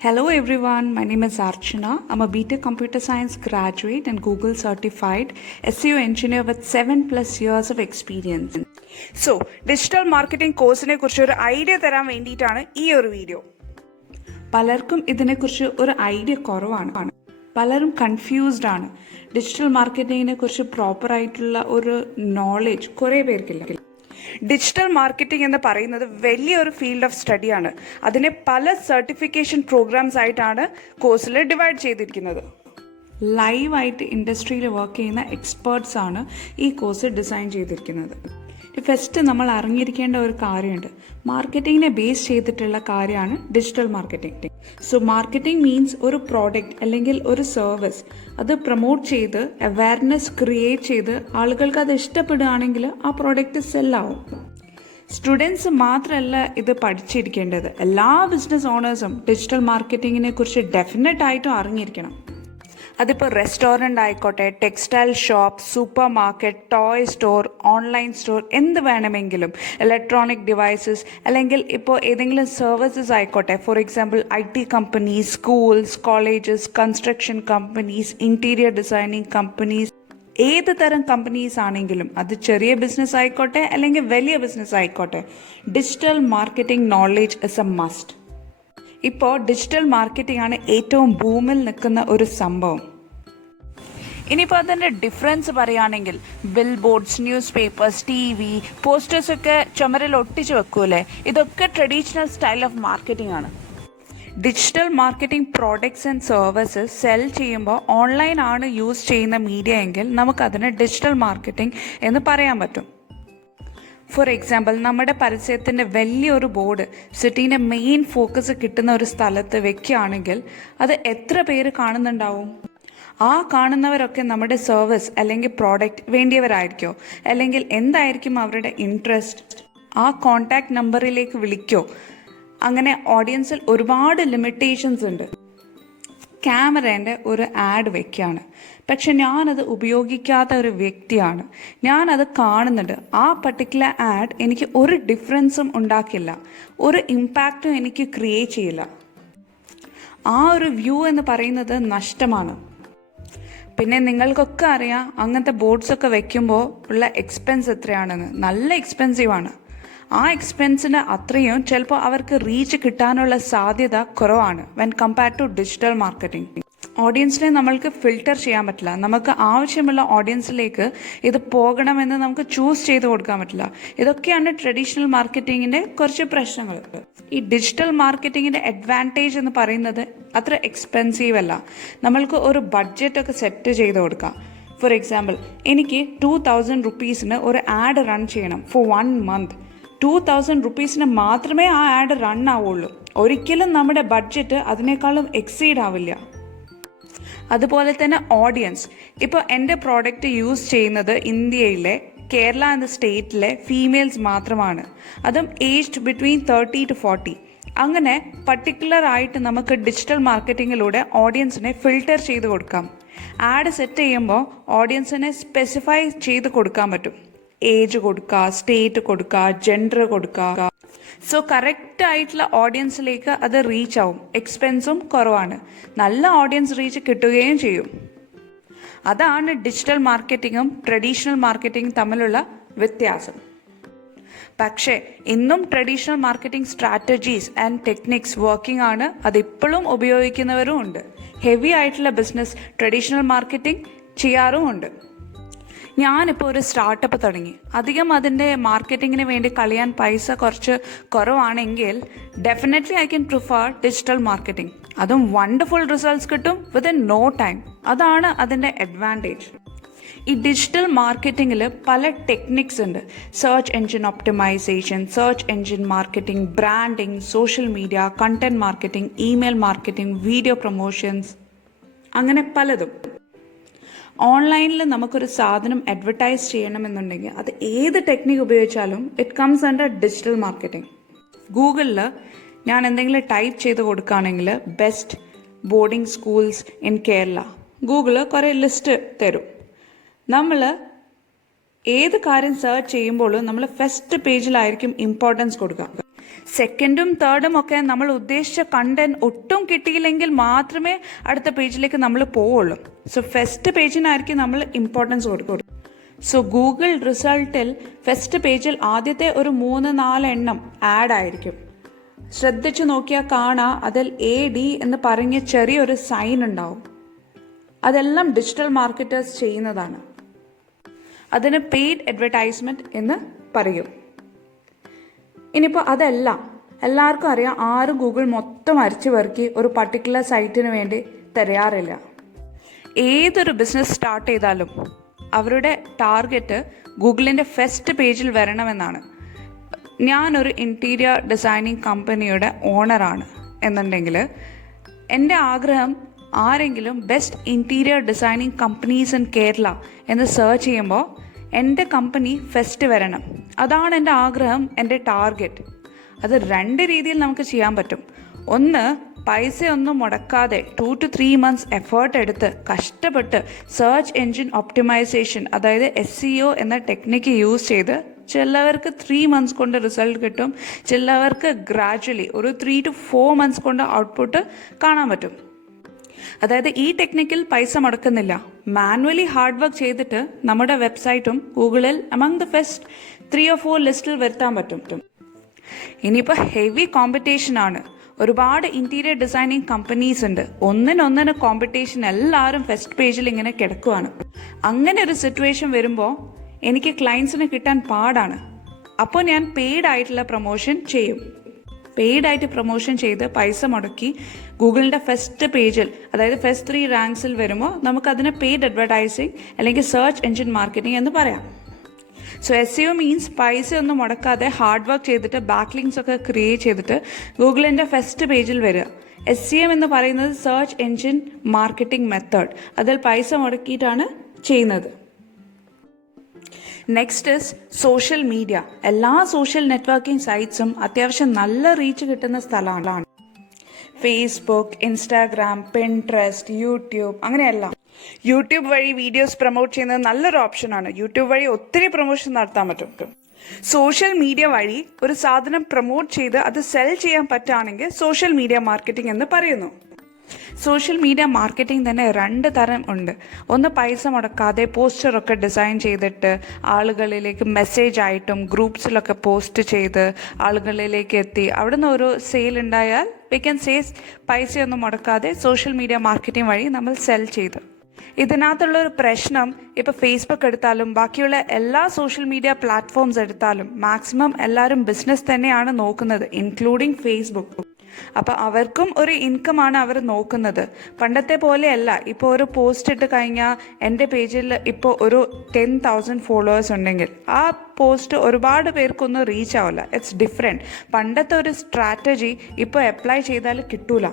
Hello everyone, my name is Archana. I'm a BTech Computer Science graduate and Google certified SEO engineer with 7+ years of experience. So, digital marketing കോഴ്സിനെ കുറിച്ച് ഒരു idea തരാൻ വേണ്ടിയിട്ടാണ് ഈ ഒരു video. പലർക്കും ഇതിനെക്കുറിച്ച് ഒരു ഐഡിയ കുറവാണ്. പലരും കൺഫ്യൂസ്ഡ് ആണ്. ഡിജിറ്റൽ മാർക്കറ്റിങ്ങിനെ കുറിച്ച് പ്രോപ്പറായിട്ടുള്ള ഒരു നോളേജ് കുറേ പേർക്കില്ല. ഡിജിറ്റൽ മാർക്കറ്റിംഗ് എന്ന് പറയുന്നത് വലിയൊരു ഫീൽഡ് ഓഫ് സ്റ്റഡിയാണ്. അതിനെ പല സർട്ടിഫിക്കേഷൻ പ്രോഗ്രാംസ് ആയിട്ടാണ് കോഴ്സിൽ ഡിവൈഡ് ചെയ്തിരിക്കുന്നത്. ലൈവായിട്ട് ഇൻഡസ്ട്രിയിൽ വർക്ക് ചെയ്യുന്ന എക്സ്പേർട്സ് ആണ് ഈ കോഴ്സ് ഡിസൈൻ ചെയ്തിരിക്കുന്നത്. ഫസ്റ്റ് നമ്മൾ അറിഞ്ഞിരിക്കേണ്ട ഒരു കാര്യമുണ്ട്. മാർക്കറ്റിങ്ങിനെ ബേസ് ചെയ്തിട്ടുള്ള കാര്യമാണ് digital marketing. So marketing means ഒരു പ്രോഡക്റ്റ് അല്ലെങ്കിൽ ഒരു സർവീസ് അത് പ്രൊമോട്ട് ചെയ്ത് അവയർനെസ് ക്രിയേറ്റ് ചെയ്ത് ആളുകൾക്ക് അത് ഇഷ്ടപ്പെടുകയാണെങ്കിൽ ആ പ്രോഡക്റ്റ് സെല്ലാവും. സ്റ്റുഡൻസ് മാത്രമല്ല ഇത് പഠിച്ചിരിക്കേണ്ടത്, എല്ലാ ബിസിനസ് ഓണേഴ്സും ഡിജിറ്റൽ മാർക്കറ്റിങ്ങിനെ കുറിച്ച് ഡെഫിനറ്റ് ആയിട്ടും അറിഞ്ഞിരിക്കണം. അതിപ്പോൾ റെസ്റ്റോറൻറ്റ് ആയിക്കോട്ടെ, textile shop, super market, toy store, online store, എന്ത് വേണമെങ്കിലും, ഇലക്ട്രോണിക് ഡിവൈസസ്, അല്ലെങ്കിൽ ഇപ്പോൾ ഏതെങ്കിലും സർവീസസ് ആയിക്കോട്ടെ. For example IT companies, schools, colleges, construction companies, interior designing companies, ഏത് തരം കമ്പനീസ് ആണെങ്കിലും, അത് ചെറിയ ബിസിനസ് ആയിക്കോട്ടെ അല്ലെങ്കിൽ വലിയ ബിസിനസ് ആയിക്കോട്ടെ, digital marketing knowledge is A must. ഇപ്പോൾ ഡിജിറ്റൽ മാർക്കറ്റിംഗ് ആണ് ഏറ്റവും ബൂമിൽ നിൽക്കുന്ന ഒരു സംഭവം. ഇനിയിപ്പോൾ അതിൻ്റെ ഡിഫറൻസ് പറയുകയാണെങ്കിൽ, bill boards, news papers, TV, പോസ്റ്റേഴ്സൊക്കെ ചുമരിൽ ഒട്ടിച്ച് വെക്കൂലേ, ഇതൊക്കെ ട്രഡീഷണൽ സ്റ്റൈൽ ഓഫ് മാർക്കറ്റിംഗ് ആണ്. Digital marketing products and services cell ചെയ്യുമ്പോൾ ഓൺലൈൻ ആണ് യൂസ് ചെയ്യുന്ന മീഡിയ എങ്കിൽ നമുക്കതിന് ഡിജിറ്റൽ മാർക്കറ്റിംഗ് എന്ന് പറയാൻ പറ്റും. ഫോർ എക്സാമ്പിൾ, നമ്മുടെ പരസ്യത്തിൻ്റെ വലിയൊരു ബോർഡ് സിറ്റീൻ്റെ മെയിൻ ഫോക്കസ് കിട്ടുന്ന ഒരു സ്ഥലത്ത് വെക്കുകയാണെങ്കിൽ അത് എത്ര പേര് കാണുന്നുണ്ടാവും? ആ കാണുന്നവരൊക്കെ നമ്മുടെ സർവീസ് അല്ലെങ്കിൽ പ്രോഡക്റ്റ് വേണ്ടിയവരായിരിക്കോ? അല്ലെങ്കിൽ എന്തായിരിക്കും അവരുടെ ഇൻട്രസ്റ്റ്? ആ കോൺടാക്ട് നമ്പറിലേക്ക് വിളിക്കോ? അങ്ങനെ ഓഡിയൻസിൽ ഒരുപാട് ലിമിറ്റേഷൻസ് ഉണ്ട്. ക്യാമറേൻ്റെ ഒരു ആഡ് വെക്കുകയാണ്, പക്ഷെ ഞാനത് ഉപയോഗിക്കാത്ത ഒരു വ്യക്തിയാണ്, ഞാനത് കാണുന്നുണ്ട്. ആ പർട്ടിക്കുലർ ആഡ് എനിക്ക് ഒരു ഡിഫറൻസും ഉണ്ടാക്കില്ല, ഒരു ഇമ്പാക്റ്റും എനിക്ക് ക്രിയേറ്റ് ചെയ്യില്ല. ആ ഒരു വ്യൂ എന്ന് പറയുന്നത് നഷ്ടമാണ്. പിന്നെ നിങ്ങൾക്കൊക്കെ അറിയാം അങ്ങനത്തെ ബോർഡ്സൊക്കെ വെക്കുമ്പോൾ ഉള്ള എക്സ്പെൻസ് എത്രയാണെന്ന്. നല്ല എക്സ്പെൻസീവാണ്. ആ എക്സ്പെൻസിന് അത്രയും ചിലപ്പോൾ അവർക്ക് റീച്ച് കിട്ടാനുള്ള സാധ്യത കുറവാണ് when compared to digital marketing. ഓഡിയൻസിനെ നമ്മൾക്ക് ഫിൽട്ടർ ചെയ്യാൻ പറ്റില്ല. നമുക്ക് ആവശ്യമുള്ള ഓഡിയൻസിലേക്ക് ഇത് പോകണമെന്ന് നമുക്ക് ചൂസ് ചെയ്ത് കൊടുക്കാൻ പറ്റില്ല. ഇതൊക്കെയാണ് ട്രഡീഷണൽ മാർക്കറ്റിങ്ങിൻ്റെ കുറച്ച് പ്രശ്നങ്ങൾ. ഈ ഡിജിറ്റൽ മാർക്കറ്റിങ്ങിൻ്റെ അഡ്വാൻറ്റേജ് എന്ന് പറയുന്നത് അത്ര എക്സ്പെൻസീവ് അല്ല. നമ്മൾക്ക് ഒരു ബഡ്ജറ്റൊക്കെ സെറ്റ് ചെയ്ത് കൊടുക്കാം. ഫോർ എക്സാമ്പിൾ, എനിക്ക് 2000 rupees ഒരു ആഡ് റൺ ചെയ്യണം ഫോർ 1 month. 2000 rupees മാത്രമേ ആ ആഡ് റൺ ആവുള്ളൂ. ഒരിക്കലും നമ്മുടെ ബഡ്ജറ്റ് അതിനേക്കാളും എക്സീഡ് ആവില്ല. അതുപോലെ തന്നെ ഓഡിയൻസ്, ഇപ്പോൾ എൻ്റെ പ്രോഡക്റ്റ് യൂസ് ചെയ്യുന്നത് ഇന്ത്യയിലെ കേരള എന്ന സ്റ്റേറ്റിലെ ഫീമെയിൽസ് മാത്രമാണ്. അതും ഏജ്ഡ് ബിറ്റ്വീൻ 30 to 40. അങ്ങനെ പർട്ടിക്കുലർ ആയിട്ട് നമുക്ക് ഡിജിറ്റൽ മാർക്കറ്റിങ്ങിലൂടെ ഓഡിയൻസിനെ ഫിൽട്ടർ ചെയ്ത് കൊടുക്കാം. ആഡ് സെറ്റ് ചെയ്യുമ്പോൾ ഓഡിയൻസിനെ സ്പെസിഫൈ ചെയ്ത് കൊടുക്കാൻ പറ്റും. ഏജ് കൊടുക്കുക, സ്റ്റേറ്റ് കൊടുക്കുക, ജെൻഡർ കൊടുക്കുക. സോ കറക്റ്റ് ആയിട്ടുള്ള ഓഡിയൻസിലേക്ക് അത് റീച്ച് ആവും. എക്സ്പെൻസും കുറവാണ്. നല്ല ഓഡിയൻസ് റീച്ച് കിട്ടുകയും ചെയ്യും. അതാണ് ഡിജിറ്റൽ മാർക്കറ്റിങ്ങും ട്രഡീഷണൽ മാർക്കറ്റിംഗും തമ്മിലുള്ള വ്യത്യാസം. പക്ഷേ ഇന്നും traditional marketing strategies and techniques working ആണ്. അതിപ്പോഴും ഉപയോഗിക്കുന്നവരും ഉണ്ട്. ഹെവി ആയിട്ടുള്ള ബിസിനസ് ട്രഡീഷണൽ മാർക്കറ്റിംഗ് ചെയ്യാറുമുണ്ട്. ഞാനിപ്പോൾ ഒരു സ്റ്റാർട്ടപ്പ് തുടങ്ങി. അധികം അതിൻ്റെ മാർക്കറ്റിങ്ങിന് വേണ്ടി കളയാൻ പൈസ കുറച്ച് കുറവാണെങ്കിൽ definitely I can prefer digital marketing. അതും വണ്ടർഫുൾ റിസൾട്ട്സ് കിട്ടും വിത്തിൻ നോ ടൈം. അതാണ് അതിൻ്റെ അഡ്വാൻറ്റേജ്. ഈ ഡിജിറ്റൽ മാർക്കറ്റിങ്ങിൽ പല ടെക്നിക്സ് ഉണ്ട്. Search engine optimisation, search engine marketing, branding, social media, content marketing, email marketing, video promotions, അങ്ങനെ പലതും. ഓൺലൈനിൽ നമുക്കൊരു സാധനം അഡ്വർടൈസ് ചെയ്യണമെന്നുണ്ടെങ്കിൽ അത് ഏത് ടെക്നിക്ക് ഉപയോഗിച്ചാലും it comes under digital marketing. ഗൂഗിളിൽ ഞാൻ എന്തെങ്കിലും ടൈപ്പ് ചെയ്ത് കൊടുക്കുകയാണെങ്കിൽ best boarding schools in Kerala, Google കുറേ ലിസ്റ്റ് തരും. നമ്മൾ ഏത് കാര്യം സെർച്ച് ചെയ്യുമ്പോഴും നമ്മൾ ഫസ്റ്റ് പേജിലായിരിക്കും ഇമ്പോർട്ടൻസ് കൊടുക്കുക. സെക്കൻഡും തേർഡും ഒക്കെ നമ്മൾ ഉദ്ദേശിച്ച കണ്ടന്റ് ഒട്ടും കിട്ടിയില്ലെങ്കിൽ മാത്രമേ അടുത്ത പേജിലേക്ക് നമ്മൾ പോവുള്ളൂ. സോ ഫസ്റ്റ് പേജിനായിരിക്കും നമ്മൾ ഇമ്പോർട്ടൻസ് കൊടുക്കുക. സോ ഗൂഗിൾ റിസൾട്ടിൽ ഫസ്റ്റ് പേജിൽ ആദ്യത്തെ ഒരു 3-4 എണ്ണം ആഡ് ആയിരിക്കും. ശ്രദ്ധിച്ചു നോക്കിയാൽ കാണാം, അതിൽ AD എന്ന് പറഞ്ഞ ചെറിയൊരു സൈൻ ഉണ്ടാവും. അതെല്ലാം ഡിജിറ്റൽ മാർക്കറ്റേഴ്സ് ചെയ്യുന്നതാണ്. അതിന് പെയ്ഡ് അഡ്വർടൈസ്മെന്റ് എന്ന് പറയും. ഇനിയിപ്പോൾ അതല്ല, എല്ലാവർക്കും അറിയാം, ആരും ഗൂഗിൾ മൊത്തം അരിച്ചു പെറുക്കി ഒരു പർട്ടിക്കുലർ സൈറ്റിന് വേണ്ടി തരാറില്ല. ഏതൊരു ബിസിനസ് സ്റ്റാർട്ട് ചെയ്താലും അവരുടെ ടാർഗറ്റ് ഗൂഗിളിൻ്റെ ഫസ്റ്റ് പേജിൽ വരണമെന്നാണ്. ഞാനൊരു ഇൻറ്റീരിയർ ഡിസൈനിങ് കമ്പനിയുടെ ഓണറാണ് എന്നുണ്ടെങ്കിൽ എൻ്റെ ആഗ്രഹം ആരെങ്കിലും best interior designing companies in Kerala എന്ന് സെർച്ച് ചെയ്യുമ്പോൾ എൻ്റെ കമ്പനി ഫസ്റ്റ് വരണം. അതാണ് എൻ്റെ ആഗ്രഹം, എൻ്റെ ടാർഗറ്റ്. അത് 2 രീതിയിൽ നമുക്ക് ചെയ്യാൻ പറ്റും. ഒന്ന്, പൈസയൊന്നും മുടക്കാതെ 2 to 3 months എഫേർട്ട് എടുത്ത് കഷ്ടപ്പെട്ട് സെർച്ച് എൻജിൻ ഒപ്റ്റിമൈസേഷൻ, അതായത് SEO എന്ന ടെക്നിക്ക് യൂസ് ചെയ്ത് ചിലവർക്ക് 3 months കൊണ്ട് റിസൾട്ട് കിട്ടും, ചിലവർക്ക് ഗ്രാജ്വലി ഒരു 3 to 4 months കൊണ്ട് ഔട്ട്പുട്ട് കാണാൻ പറ്റും. അതായത് ഈ ടെക്നിക്കിൽ പൈസ മുടക്കുന്നില്ല. മാനുവലി ഹാർഡ് വർക്ക് ചെയ്തിട്ട് നമ്മുടെ വെബ്സൈറ്റും ഗൂഗിളിൽ അമംഗ് ദ ഫസ്റ്റ് 3 or 4 ലിസ്റ്റിൽ വരുത്താൻ പറ്റും. ഇനിയിപ്പോൾ ഹെവി കോമ്പറ്റീഷൻ ആണ്. ഒരുപാട് ഇൻറ്റീരിയർ ഡിസൈനിങ് കമ്പനീസ് ഉണ്ട്. ഒന്നിനൊന്നിന് കോമ്പറ്റീഷൻ, എല്ലാവരും ഫസ്റ്റ് പേജിൽ ഇങ്ങനെ കിടക്കുവാണ്. അങ്ങനെ ഒരു സിറ്റുവേഷൻ വരുമ്പോൾ എനിക്ക് ക്ലയൻസിന് കിട്ടാൻ പാടാണ്. അപ്പോൾ ഞാൻ പെയ്ഡ് ആയിട്ടുള്ള പ്രൊമോഷൻ ചെയ്യും. പെയ്ഡായിട്ട് പ്രൊമോഷൻ ചെയ്ത് പൈസ മുടക്കി ഗൂഗിളിൻ്റെ ഫസ്റ്റ് പേജിൽ, അതായത് ഫസ്റ്റ് 3 റാങ്ക്സിൽ വരുമ്പോൾ നമുക്കതിനെ പെയ്ഡ് അഡ്വർടൈസിങ് അല്ലെങ്കിൽ സെർച്ച് എൻജിൻ മാർക്കറ്റിംഗ് എന്ന് പറയാം. സോ SEO മീൻസ് പൈസയൊന്നും മുടക്കാതെ ഹാർഡ് വർക്ക് ചെയ്തിട്ട് ബാക്ക് ലിങ്ക്സ് ഒക്കെ ക്രിയേറ്റ് ചെയ്തിട്ട് ഗൂഗിളിൻ്റെ ഫസ്റ്റ് പേജിൽ വരിക. SCM എന്ന് പറയുന്നത് സെർച്ച് എൻജിൻ മാർക്കറ്റിംഗ് മെത്തേഡ്. അതിൽ പൈസ മുടക്കിയിട്ടാണ് ചെയ്യുന്നത്. Next is social media. എല്ലാ സോഷ്യൽ നെറ്റ്വർക്കിംഗ് സൈറ്റ്സും അത്യാവശ്യം നല്ല റീച്ച് കിട്ടുന്ന സ്ഥലമാണ്. ഫേസ്ബുക്ക്, ഇൻസ്റ്റാഗ്രാം, പിൻട്രസ്റ്റ്, യൂട്യൂബ്, അങ്ങനെയെല്ലാം. യൂട്യൂബ് വഴി വീഡിയോസ് പ്രൊമോട്ട് ചെയ്യുന്നത് നല്ലൊരു ഓപ്ഷനാണ്. യൂട്യൂബ് വഴി ഒത്തിരി പ്രൊമോഷൻ നടത്താൻ പറ്റും. സോഷ്യൽ മീഡിയ വഴി ഒരു സാധനം പ്രൊമോട്ട് ചെയ്ത് അത് സെൽ ചെയ്യാൻ പറ്റുകയാണെങ്കിൽ സോഷ്യൽ മീഡിയ മാർക്കറ്റിംഗ് എന്ന് പറയുന്നു. സോഷ്യൽ മീഡിയ മാർക്കറ്റിംഗ് തന്നെ 2 തരം ഉണ്ട്. ഒന്ന്, പൈസ മുടക്കാതെ പോസ്റ്ററൊക്കെ ഡിസൈൻ ചെയ്തിട്ട് ആളുകളിലേക്ക് മെസ്സേജ് ആയിട്ടും ഗ്രൂപ്പ്സിലൊക്കെ പോസ്റ്റ് ചെയ്ത് ആളുകളിലേക്ക് എത്തി അവിടുന്ന് ഒരു സെയിൽ ഉണ്ടായാൽ വി ക്യാൻ സേസ് പൈസയൊന്നും മുടക്കാതെ സോഷ്യൽ മീഡിയ മാർക്കറ്റിംഗ് വഴി നമ്മൾ സെൽ ചെയ്തു. ഇതിനകത്തുള്ള ഒരു പ്രശ്നം, ഇപ്പോൾ ഫേസ്ബുക്ക് എടുത്താലും ബാക്കിയുള്ള എല്ലാ സോഷ്യൽ മീഡിയ പ്ലാറ്റ്ഫോംസ് എടുത്താലും മാക്സിമം എല്ലാവരും ബിസിനസ് തന്നെയാണ് നോക്കുന്നത്, ഇൻക്ലൂഡിങ് ഫേസ്ബുക്ക്. അപ്പോൾ അവർക്കും ഒരു ഇൻകമാണ് അവർ നോക്കുന്നത്. പണ്ടത്തെ പോലെയല്ല. ഇപ്പോൾ ഒരു പോസ്റ്റ് ഇട്ട് കഴിഞ്ഞാൽ എൻ്റെ പേജിൽ ഇപ്പോൾ ഒരു 10,000 ഫോളോവേഴ്സ് ഉണ്ടെങ്കിൽ ആ പോസ്റ്റ് ഒരുപാട് പേർക്കൊന്നും റീച്ച് ആവില്ല. It's different. പണ്ടത്തെ ഒരു സ്ട്രാറ്റജി ഇപ്പോൾ അപ്ലൈ ചെയ്താൽ കിട്ടൂല.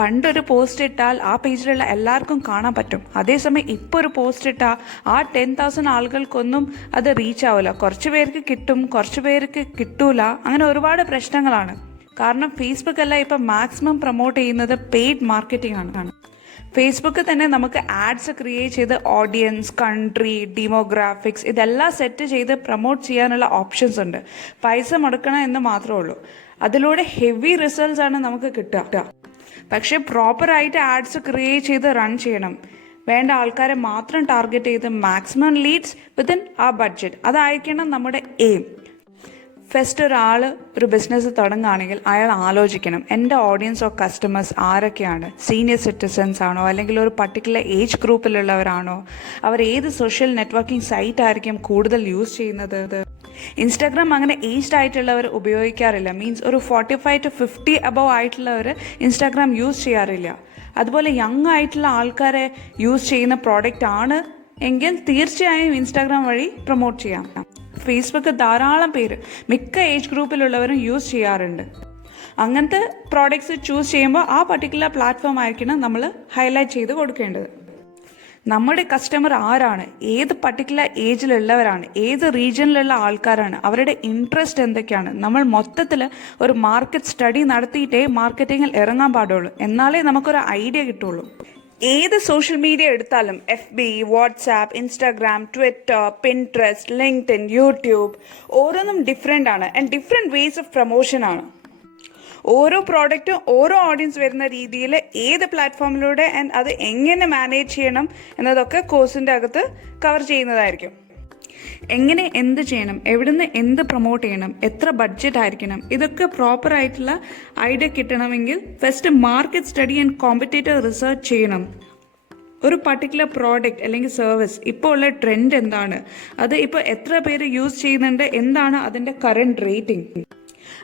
പണ്ടൊരു പോസ്റ്റ് ഇട്ടാൽ ആ പേജിലുള്ള എല്ലാവർക്കും കാണാൻ പറ്റും. അതേസമയം ഇപ്പോൾ ഒരു പോസ്റ്റ് ഇട്ടാൽ ആ 10,000 ആളുകൾക്കൊന്നും അത് റീച്ച് ആവില്ല. കുറച്ച് പേർക്ക് കിട്ടും, കുറച്ച് പേർക്ക് കിട്ടൂല. അങ്ങനെ ഒരുപാട് പ്രശ്നങ്ങളാണ്. കാരണം ഫേസ്ബുക്ക് അല്ല ഇപ്പം മാക്സിമം പ്രൊമോട്ട് ചെയ്യുന്നത് പെയ്ഡ് മാർക്കറ്റിംഗ് ആണ്. ഫേസ്ബുക്ക് തന്നെ നമുക്ക് ആഡ്സ് ക്രിയേറ്റ് ചെയ്ത് ഓഡിയൻസ്, കൺട്രി, ഡെമോഗ്രാഫിക്സ് ഇതെല്ലാം സെറ്റ് ചെയ്ത് പ്രൊമോട്ട് ചെയ്യാനുള്ള ഓപ്ഷൻസ് ഉണ്ട്. പൈസ മുടക്കണം എന്ന് മാത്രമേ ഉള്ളൂ. അതിലൂടെ ഹെവി റിസൾട്ട്സ് ആണ് നമുക്ക് കിട്ടുക. പക്ഷേ പ്രോപ്പറായിട്ട് ആഡ്സ് ക്രിയേറ്റ് ചെയ്ത് റൺ ചെയ്യണം. വേണ്ട ആൾക്കാരെ മാത്രം ടാർഗറ്റ് ചെയ്ത് മാക്സിമം ലീഡ്സ് വിത്തിൻ ആ ബഡ്ജറ്റ്. അതായിരിക്കണം നമ്മുടെ എയിം. ഫസ്റ്റ് ഒരാൾ ഒരു ബിസിനസ് തുടങ്ങുകയാണെങ്കിൽ അയാൾ ആലോചിക്കണം, എൻ്റെ ഓഡിയൻസ് ഓഫ് കസ്റ്റമേഴ്സ് ആരൊക്കെയാണ്? സീനിയർ സിറ്റിസൺസ് ആണോ, അല്ലെങ്കിൽ ഒരു പർട്ടിക്കുലർ ഏജ് ഗ്രൂപ്പിലുള്ളവരാണോ? അവർ ഏത് സോഷ്യൽ നെറ്റ്വർക്കിംഗ് സൈറ്റ് ആയിരിക്കും കൂടുതൽ യൂസ് ചെയ്യുന്നത്? ഇൻസ്റ്റാഗ്രാം അങ്ങനെ ഏജ്ഡ് ആയിട്ടുള്ളവർ ഉപയോഗിക്കാറില്ല. മീൻസ് ഒരു 45 to 50 അബവ് ആയിട്ടുള്ളവർ ഇൻസ്റ്റാഗ്രാം യൂസ് ചെയ്യാറില്ല. അതുപോലെ യങ് ആയിട്ടുള്ള ആൾക്കാരെ യൂസ് ചെയ്യുന്ന പ്രോഡക്റ്റ് ആണ് എങ്കിൽ തീർച്ചയായും ഇൻസ്റ്റാഗ്രാം വഴി പ്രൊമോട്ട് ചെയ്യാം. ഫേസ്ബുക്ക് ധാരാളം പേര്, മിക്ക ഏജ് ഗ്രൂപ്പിലുള്ളവരും യൂസ് ചെയ്യാറുണ്ട്. അങ്ങനത്തെ പ്രോഡക്ട്സ് ചൂസ് ചെയ്യുമ്പോൾ ആ പർട്ടിക്കുലർ പ്ലാറ്റ്ഫോം ആയിരിക്കണം നമ്മൾ ഹൈലൈറ്റ് ചെയ്ത് കൊടുക്കേണ്ടത്. നമ്മുടെ കസ്റ്റമർ ആരാണ്, ഏത് പർട്ടിക്കുലർ ഏജിലുള്ളവരാണ്, ഏത് റീജിയനിലുള്ള ആൾക്കാരാണ്, അവരുടെ ഇൻട്രസ്റ്റ് എന്തൊക്കെയാണ്, നമ്മൾ മൊത്തത്തിൽ ഒരു മാർക്കറ്റ് സ്റ്റഡി നടത്തിയിട്ടേ മാർക്കറ്റിങ്ങിൽ ഇറങ്ങാൻ പാടുള്ളൂ. എന്നാലേ നമുക്കൊരു ഐഡിയ കിട്ടുള്ളൂ. ഏത് സോഷ്യൽ മീഡിയ എടുത്താലും FB, WhatsApp, Instagram, Twitter, Pinterest, LinkedIn, YouTube ഓരോന്നും ഡിഫറെൻ്റ് ആണ് and different ways of promotion ആണ്. ഓരോ പ്രോഡക്റ്റും ഓരോ ഓഡിയൻസ് വരുന്ന രീതിയിൽ ഏത് പ്ലാറ്റ്ഫോമിലൂടെ ആൻഡ് അത് എങ്ങനെ മാനേജ് ചെയ്യണം എന്നതൊക്കെ കോഴ്സിൻ്റെ അകത്ത് കവർ ചെയ്യുന്നതായിരിക്കും. എങ്ങനെ എന്ത് ചെയ്യണം, എവിടുന്ന് എന്ത് പ്രൊമോട്ട് ചെയ്യണം, എത്ര ബഡ്ജറ്റ് ആയിരിക്കണം, ഇതൊക്കെ പ്രോപ്പർ ആയിട്ടുള്ള ഐഡിയ കിട്ടണമെങ്കിൽ first market study and competitor research ചെയ്യണം. ഒരു പർട്ടിക്കുലർ പ്രോഡക്റ്റ് അല്ലെങ്കിൽ സർവീസ് ഇപ്പോൾ ഉള്ള ട്രെൻഡ് എന്താണ്, അത് ഇപ്പോൾ എത്ര പേര് യൂസ് ചെയ്യുന്നുണ്ട്, എന്താണ് അതിൻ്റെ കറൻറ്റ് റേറ്റിംഗ്,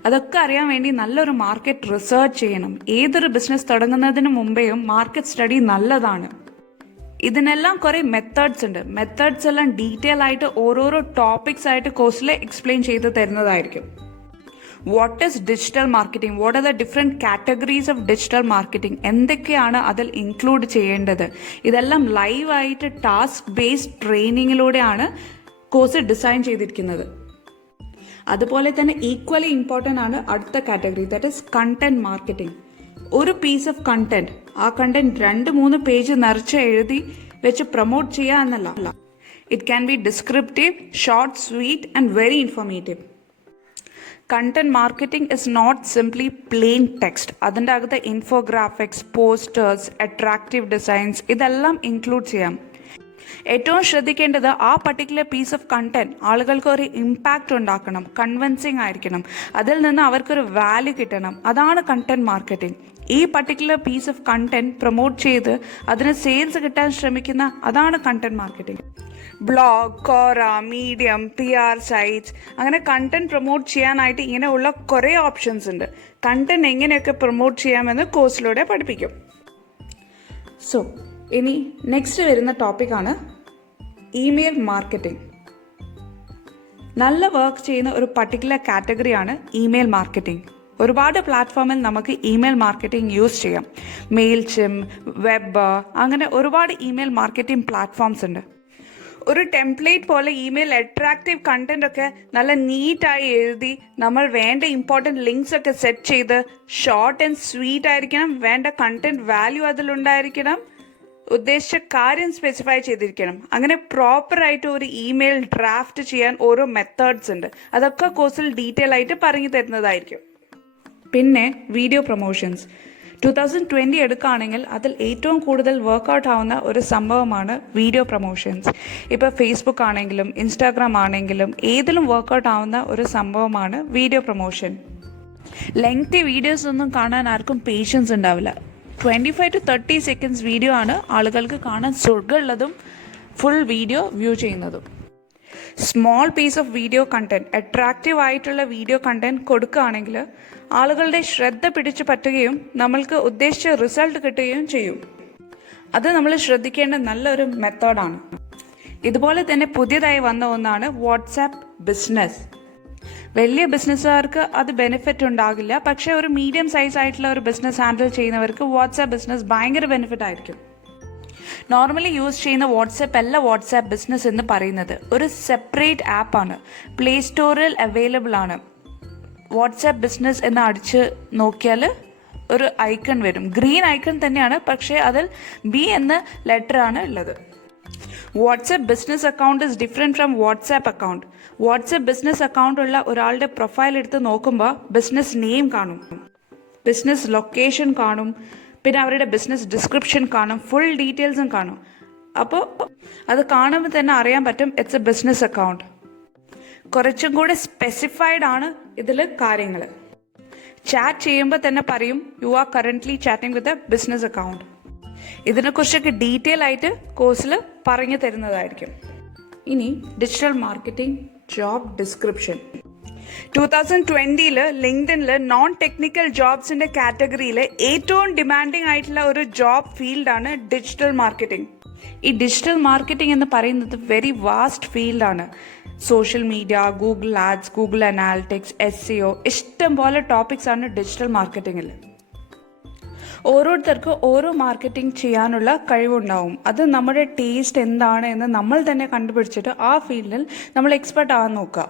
അതൊക്കെ അറിയാൻ വേണ്ടി നല്ലൊരു മാർക്കറ്റ് റിസർച്ച് ചെയ്യണം. ഏതൊരു ബിസിനസ് തുടങ്ങുന്നതിന് മുമ്പേയും മാർക്കറ്റ് സ്റ്റഡി നല്ലതാണ്. ഇതിനെല്ലാം കുറേ മെത്തേഡ്സ് ഉണ്ട്. മെത്തേഡ്സ് എല്ലാം ഡീറ്റെയിൽ ആയിട്ട് ഓരോരോ ടോപ്പിക്സ് ആയിട്ട് കോഴ്സിൽ എക്സ്പ്ലെയിൻ ചെയ്ത് തരുന്നതായിരിക്കും. What is digital marketing, what are the different categories of digital marketing, എന്തൊക്കെയാണ് അതിൽ ഇൻക്ലൂഡ് ചെയ്യേണ്ടത്, ഇതെല്ലാം ലൈവായിട്ട് ടാസ്ക് ബേസ്ഡ് ട്രെയിനിങ്ങിലൂടെയാണ് കോഴ്സ് ഡിസൈൻ ചെയ്തിരിക്കുന്നത്. അതുപോലെ തന്നെ ഈക്വലി ഇമ്പോർട്ടൻ്റ് ആണ് അടുത്ത category, that is content marketing. ഒരു പീസ് ഓഫ് കണ്ടന്റ്, ആ കണ്ടന്റ് 2-3 പേജ് നിറച്ച് എഴുതി വെച്ച് പ്രൊമോട്ട് ചെയ്യുക എന്നല്ല. It can be descriptive, short, sweet and very informative. Content marketing is not simply plain text. അതിൻ്റെ അകത്ത് ഇൻഫോഗ്രാഫിക്സ്, പോസ്റ്റേഴ്സ്, അട്രാക്റ്റീവ് ഡിസൈൻസ് ഇതെല്ലാം ഇൻക്ലൂഡ് ചെയ്യാം. ഏറ്റവും ശ്രദ്ധിക്കേണ്ടത് ആ പർട്ടിക്കുലർ പീസ് ഓഫ് കണ്ടന്റ് ആളുകൾക്ക് ഒരു ഇമ്പാക്റ്റ് ഉണ്ടാക്കണം, കൺവിൻസിങ് ആയിരിക്കണം, അതിൽ നിന്ന് അവർക്കൊരു വാല്യൂ കിട്ടണം. അതാണ് കണ്ടന്റ് മാർക്കറ്റിംഗ്. ഈ particular piece of content promote ചെയ്ത് അതിന് സെയിൽസ് കിട്ടാൻ ശ്രമിക്കുന്ന അതാണ് content marketing. Blog, Quora, medium, PR sites, അങ്ങനെ കണ്ടന്റ് പ്രൊമോട്ട് ചെയ്യാനായിട്ട് ഇങ്ങനെയുള്ള കുറേ ഓപ്ഷൻസ് ഉണ്ട്. കണ്ടന്റ് എങ്ങനെയൊക്കെ പ്രൊമോട്ട് ചെയ്യാമെന്ന് കോഴ്സിലൂടെ പഠിപ്പിക്കും. സോ ഇനി നെക്സ്റ്റ് വരുന്ന ടോപ്പിക്കാണ് ഇമെയിൽ മാർക്കറ്റിംഗ്. നല്ല വർക്ക് ചെയ്യുന്ന ഒരു പർട്ടിക്കുലർ കാറ്റഗറിയാണ് ഇമെയിൽ മാർക്കറ്റിംഗ്. ഒരുപാട് പ്ലാറ്റ്ഫോമിൽ നമുക്ക് ഇമെയിൽ മാർക്കറ്റിംഗ് യൂസ് ചെയ്യാം. മെയിൽചിം, വെബ്, അങ്ങനെ ഒരുപാട് ഇമെയിൽ മാർക്കറ്റിംഗ് പ്ലാറ്റ്ഫോംസ് ഉണ്ട്. ഒരു ടെംപ്ലേറ്റ് പോലെ ഇമെയിൽ അട്രാക്റ്റീവ് കണ്ടന്റ് ഒക്കെ നല്ല നീറ്റായി എഴുതി നമ്മൾ വേണ്ട ഇമ്പോർട്ടൻറ്റ് ലിങ്ക്സ് ഒക്കെ സെറ്റ് ചെയ്ത് ഷോർട്ട് ആൻഡ് സ്വീറ്റ് ആയിരിക്കണം, വേണ്ട കണ്ടന്റ് വാല്യൂ അതിലുണ്ടായിരിക്കണം, ഉദ്ദേശിച്ച കാര്യം സ്പെസിഫൈ ചെയ്തിരിക്കണം. അങ്ങനെ പ്രോപ്പറായിട്ട് ഒരു ഇമെയിൽ ഡ്രാഫ്റ്റ് ചെയ്യാൻ ഓരോ മെത്തേഡ്സ് ഉണ്ട്. അതൊക്കെ കോഴ്സിൽ ഡീറ്റെയിൽ ആയിട്ട് പറഞ്ഞു തരുന്നതായിരിക്കും. പിന്നെ വീഡിയോ പ്രൊമോഷൻസ് 2020 എടുക്കുകയാണെങ്കിൽ അതിൽ ഏറ്റവും കൂടുതൽ വർക്കൗട്ട് ആവുന്ന ഒരു സംഭവമാണ് വീഡിയോ പ്രൊമോഷൻസ്. ഇപ്പോൾ ഫേസ്ബുക്ക് ആണെങ്കിലും ഇൻസ്റ്റാഗ്രാം ആണെങ്കിലും ഏതിലും വർക്കൗട്ട് ആവുന്ന ഒരു സംഭവമാണ് വീഡിയോ പ്രൊമോഷൻ. ലെങ്തി വീഡിയോസ് ഒന്നും കാണാൻ ആർക്കും പേഷ്യൻസ് ഉണ്ടാവില്ല. 25 to 30 seconds വീഡിയോ ആണ് ആളുകൾക്ക് കാണാൻ സുഖമുള്ളതും ഫുൾ വീഡിയോ വ്യൂ ചെയ്യുന്നതും. Small piece of video content, attractive ആയിട്ടുള്ള വീഡിയോ കണ്ടന്റ് കൊടുക്കുകയാണെങ്കിൽ ആളുകളുടെ ശ്രദ്ധ പിടിച്ചു പറ്റുകയും നമ്മൾക്ക് ഉദ്ദേശിച്ച റിസൾട്ട് കിട്ടുകയും ചെയ്യും. അത് നമ്മൾ ശ്രദ്ധിക്കേണ്ട നല്ലൊരു മെത്തേഡാണ്. ഇതുപോലെ തന്നെ പുതിയതായി വന്ന ഒന്നാണ് വാട്സാപ്പ് ബിസിനസ്. വലിയ ബിസിനസ്സുകാർക്ക് അത് ബെനിഫിറ്റ് ഉണ്ടാകില്ല, പക്ഷേ ഒരു മീഡിയം സൈസ് ആയിട്ടുള്ള ഒരു ബിസിനസ് ഹാൻഡിൽ ചെയ്യുന്നവർക്ക് വാട്സാപ്പ് ബിസിനസ് ഭയങ്കര ബെനിഫിറ്റ് ആയിരിക്കും. നോർമലി യൂസ് ചെയ്യുന്ന വാട്സാപ്പ് അല്ല വാട്സാപ്പ് ബിസിനസ് എന്ന് പറയുന്നത്. ഒരു സെപ്പറേറ്റ് ആപ്പാണ്, പ്ലേ സ്റ്റോറിൽ അവൈലബിൾ ആണ്. വാട്സാപ്പ് ബിസിനസ് എന്ന് അടിച്ച് നോക്കിയാൽ ഒരു ഐക്കൺ വരും. ഗ്രീൻ ഐക്കൺ തന്നെയാണ്, പക്ഷേ അതിൽ B എന്ന ലെറ്റർ ആണ് ഉള്ളത്. WhatsApp business account is different from WhatsApp account. WhatsApp business account ഉള്ള ഒരാളുടെ പ്രൊഫൈൽ എടുത്ത് നോക്കുമ്പോൾ ബിസിനസ് നെയിം കാണും, ബിസിനസ് ലൊക്കേഷൻ കാണും, പിന്നെ അവരുടെ ബിസിനസ് ഡിസ്ക്രിപ്ഷൻ കാണും, ഫുൾ ഡീറ്റെയിൽസും കാണും. അപ്പോൾ അത് കാണുമ്പോൾ തന്നെ അറിയാൻ പറ്റും ഇറ്റ്സ് എ ബിസിനസ് അക്കൗണ്ട്. കുറച്ചും കൂടെ സ്പെസിഫൈഡ് ആണ് ഇതിൽ കാര്യങ്ങൾ. ചാറ്റ് ചെയ്യുമ്പോൾ തന്നെ പറയും you are currently chatting with a business account. ഇതിനെക്കുറിച്ചൊക്കെ ഡീറ്റെയിൽ ആയിട്ട് കോഴ്സിൽ പറഞ്ഞു തരുന്നതായിരിക്കും. ഇനി ഡിജിറ്റൽ മാർക്കറ്റിംഗ് ജോബ് ഡിസ്ക്രിപ്ഷൻ. 2020 ലിങ്ക്ഡിനിൽ നോൺ ടെക്നിക്കൽ ജോബ്സിൻ്റെ കാറ്റഗറിയിൽ ഏറ്റവും ഡിമാൻഡിങ് ആയിട്ടുള്ള ഒരു ജോബ് ഫീൽഡാണ് ഡിജിറ്റൽ മാർക്കറ്റിംഗ്. ഈ ഡിജിറ്റൽ മാർക്കറ്റിംഗ് എന്ന് പറയുന്നത് വെരി വാസ്റ്റ് ഫീൽഡാണ്. Social media, Google ads, Google analytics, SEO, ഇഷ്ടം പോലെ ടോപ്പിക്സ് ആണ് ഡിജിറ്റൽ മാർക്കറ്റിങ്ങിൽ. ഓരോരുത്തർക്കും ഓരോ മാർക്കറ്റിംഗ് ചെയ്യാനുള്ള കഴിവുണ്ടാവും. അത് നമ്മുടെ ടേസ്റ്റ് എന്താണ് എന്ന് നമ്മൾ തന്നെ കണ്ടുപിടിച്ചിട്ട് ആ ഫീൽഡിൽ നമ്മൾ എക്സ്പെർട്ട് ആവാൻ നോക്കുക.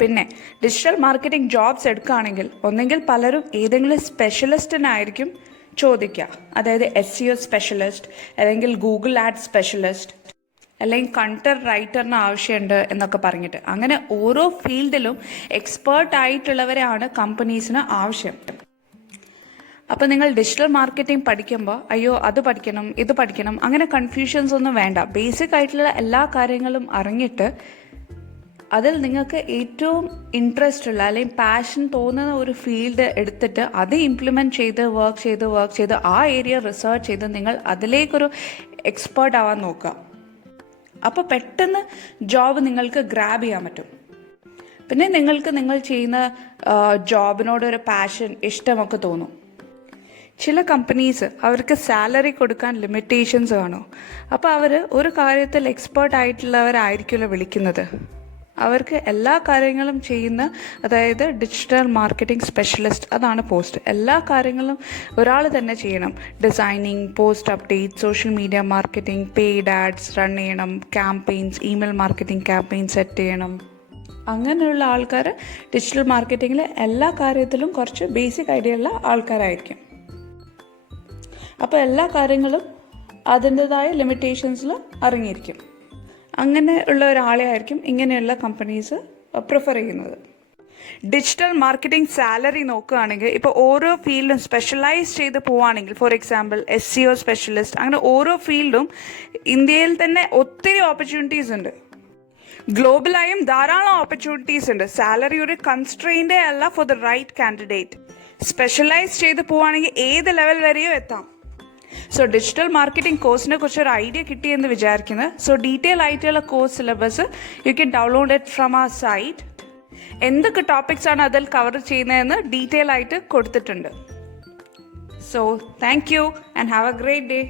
പിന്നെ ഡിജിറ്റൽ മാർക്കറ്റിംഗ് ജോബ്സ് എടുക്കുകയാണെങ്കിൽ ഒന്നെങ്കിൽ പലരും ഏതെങ്കിലും സ്പെഷ്യലിസ്റ്റിനായിരിക്കും ചോദിക്കുക. അതായത് SEO സ്പെഷ്യലിസ്റ്റ്, അല്ലെങ്കിൽ ഗൂഗിൾ ആഡ് സ്പെഷ്യലിസ്റ്റ്, അല്ലെങ്കിൽ കണ്ടന്റ് റൈറ്ററിന് ആവശ്യമുണ്ട് എന്നൊക്കെ പറഞ്ഞിട്ട്. അങ്ങനെ ഓരോ ഫീൽഡിലും എക്സ്പേർട്ട് ആയിട്ടുള്ളവരെയാണ് കമ്പനീസിന് ആവശ്യം. അപ്പോൾ നിങ്ങൾ ഡിജിറ്റൽ മാർക്കറ്റിംഗ് പഠിക്കുമ്പോൾ അയ്യോ അത് പഠിക്കണം ഇത് പഠിക്കണം അങ്ങനെ കൺഫ്യൂഷൻസ് ഒന്നും വേണ്ട. ബേസിക് ആയിട്ടുള്ള എല്ലാ കാര്യങ്ങളും അറിഞ്ഞിട്ട് അതിൽ നിങ്ങൾക്ക് ഏറ്റവും ഇൻട്രസ്റ്റ് ഉള്ള അല്ലെങ്കിൽ പാഷൻ തോന്നുന്ന ഒരു ഫീൽഡ് എടുത്തിട്ട് അത് ഇംപ്ലിമെൻറ്റ് ചെയ്ത് വർക്ക് ചെയ്ത് ആ ഏരിയ റിസർച്ച് ചെയ്ത് നിങ്ങൾ അതിലേക്കൊരു എക്സ്പേർട്ട് ആവാൻ നോക്കുക. അപ്പോൾ പെട്ടെന്ന് ജോബ് നിങ്ങൾക്ക് ഗ്രാബ് ചെയ്യാൻ പറ്റും. പിന്നെ നിങ്ങൾക്ക് നിങ്ങൾ ചെയ്യുന്ന ജോബിനോടൊരു പാഷൻ, ഇഷ്ടമൊക്കെ തോന്നും. ചില കമ്പനീസ് അവർക്ക് സാലറി കൊടുക്കാൻ ലിമിറ്റേഷൻസ് കാണും. അപ്പോൾ അവർ ഒരു കാര്യത്തിൽ എക്സ്പേർട്ട് ആയിട്ടുള്ളവരായിരിക്കുമല്ലോ വിളിക്കുന്നത്. അവർക്ക് എല്ലാ കാര്യങ്ങളും ചെയ്യുന്ന, അതായത് ഡിജിറ്റൽ മാർക്കറ്റിംഗ് സ്പെഷ്യലിസ്റ്റ്, അതാണ് പോസ്റ്റ്. എല്ലാ കാര്യങ്ങളും ഒരാൾ തന്നെ ചെയ്യണം. Designing, post update, social media marketing, paid ads run ചെയ്യണം, campaigns, email marketing campaign set ചെയ്യണം. അങ്ങനെയുള്ള ആൾക്കാർ ഡിജിറ്റൽ മാർക്കറ്റിങ്ങിലെ എല്ലാ കാര്യത്തിലും കുറച്ച് ബേസിക് ഐഡിയ ഉള്ള ആൾക്കാരായിരിക്കും. അപ്പോൾ എല്ലാ കാര്യങ്ങളും അതിൻ്റെതായ ലിമിറ്റേഷൻസിൽ അറിഞ്ഞിരിക്കും. അങ്ങനെ ഉള്ള ഒരാളെ ആയിരിക്കും ഇങ്ങനെയുള്ള കമ്പനീസ് പ്രിഫർ ചെയ്യുന്നത്. ഡിജിറ്റൽ മാർക്കറ്റിംഗ് സാലറി നോക്കുകയാണെങ്കിൽ ഇപ്പോൾ ഓരോ ഫീൽഡും സ്പെഷ്യലൈസ് ചെയ്ത് പോവുകയാണെങ്കിൽ, ഫോർ എക്സാമ്പിൾ SEO സ്പെഷ്യലിസ്റ്റ്, അങ്ങനെ ഓരോ ഫീൽഡും ഇന്ത്യയിൽ തന്നെ ഒത്തിരി ഓപ്പർച്യൂണിറ്റീസ് ഉണ്ട്. ഗ്ലോബലായും ധാരാളം ഓപ്പർച്യൂണിറ്റീസ് ഉണ്ട്. സാലറി ഒരു കൺസ്ട്രെയിൻറ്റേ അല്ല for the right candidate. Specialise ചെയ്ത് പോവുകയാണെങ്കിൽ ഏത് ലെവൽ വരെയോ എത്താം. സോ ഡിജിറ്റൽ മാർക്കറ്റിംഗ് കോഴ്സിനെ കുറിച്ച് ഒരു ഐഡിയ കിട്ടിയെന്ന് വിചാരിക്കുന്നത്. സോ ഡീറ്റെയിൽ ആയിട്ടുള്ള course syllabus you can download it from our site. എന്തൊക്കെ ടോപ്പിക്സ് ആണ് അതിൽ കവർ ചെയ്യുന്നതെന്ന് ഡീറ്റെയിൽ ആയിട്ട് കൊടുത്തിട്ടുണ്ട്. So thank you and have a great day.